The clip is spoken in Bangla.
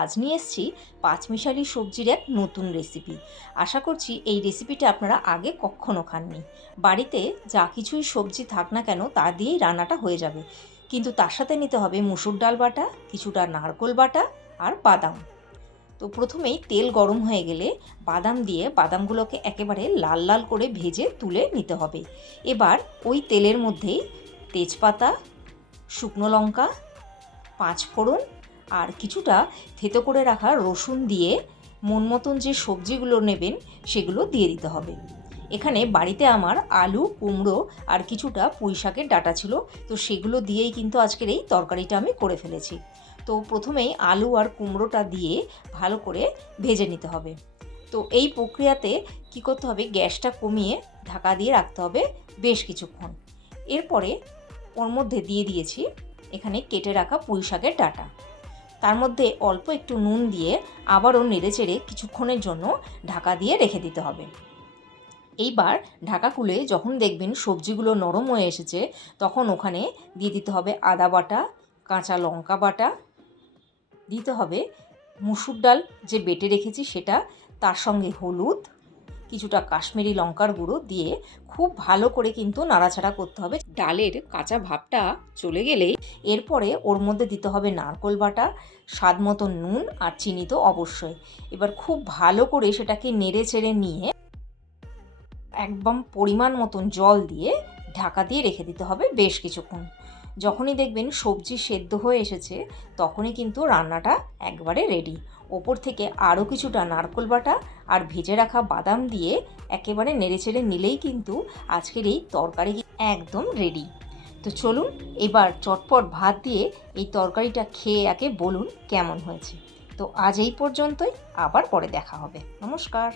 আজ নিয়ে এসেছি পাঁচমিশালি সবজির এক নতুন রেসিপি। আশা করছি এই রেসিপিটা আপনারা আগে কখনো খাননি। বাড়িতে যা কিছুই সবজি থাক না কেন তা দিয়েই রান্নাটা হয়ে যাবে, কিন্তু তার সাথে নিতে হবে মুসুর ডাল বাটা, কিছুটা নারকোল বাটা আর বাদাম। তো প্রথমেই তেল গরম হয়ে গেলে বাদাম দিয়ে বাদামগুলোকে একেবারে লাল লাল করে ভেজে তুলে নিতে হবে। এবার ওই তেলের মধ্যেই তেজপাতা, শুকনো লঙ্কা, পাঁচফোড়ন আর কিছুটা থেতো করে রাখা রসুন দিয়ে মন মতন যে সবজিগুলো নেবেন সেগুলো দিয়ে দিতে হবে। এখানে বাড়িতে আমার আলু, কুমড়ো আর কিছুটা পুঁই শাকের ডাঁটা ছিল, তো সেগুলো দিয়েই কিন্তু আজকের এই তরকারিটা আমি করে ফেলেছি। তো প্রথমেই আলু আর কুমড়োটা দিয়ে ভালো করে ভেজে নিতে হবে। তো এই প্রক্রিয়াতে কি করতে হবে, গ্যাসটা কমিয়ে ঢাকা দিয়ে রাখতে হবে বেশ কিছুক্ষণ। এরপরে ওর মধ্যে দিয়ে দিয়েছি এখানে কেটে রাখা পুঁই শাকের ডাঁটা। তার মধ্যে অল্প একটু নুন দিয়ে আবারও নেড়েচেড়ে কিছুক্ষণের জন্য ঢাকা দিয়ে রেখে দিতে হবে। এইবার ঢাকা খুলে যখন দেখবেন সবজিগুলো নরম হয়ে এসেছে, তখন ওখানে দিয়ে দিতে হবে আদা বাটা, কাঁচা লঙ্কা বাটা, দিতে হবে মুসুর ডাল যে বেটে রেখেছি সেটা, তার সঙ্গে হলুদ, কিছুটা কাশ্মীরি লঙ্কার গুঁড়ো দিয়ে খুব ভালো করে কিন্তু নাড়াচাড়া করতে হবে। ডালের কাঁচা ভাবটা চলে গেলে এরপরে ওর মধ্যে দিতে হবে নারকোল বাটা, স্বাদ মতো নুন আর চিনি তো অবশ্যই। এবার খুব ভালো করে সেটাকে নেড়ে চেড়ে নিয়ে একদম পরিমাণ মতন জল দিয়ে ঢাকা দিয়ে রেখে দিতে হবে বেশ কিছুক্ষণ। যখনই দেখবেন সবজি সেদ্ধ হয়ে এসেছে তখনই কিন্তু রান্নাটা একবারে রেডি। ওপর থেকে আরও কিছুটা নারকোল বাটা আর ভেজে রাখা বাদাম দিয়ে একেবারে নেড়েচেড়ে নিলেই কিন্তু আজকের এই তরকারি একদম রেডি। তো চলুন এবার চটপট ভাত দিয়ে এই তরকারিটা খেয়ে একে বলুন কেমন হয়েছে। তো আজ এই পর্যন্তই, আবার পরে দেখা হবে। নমস্কার।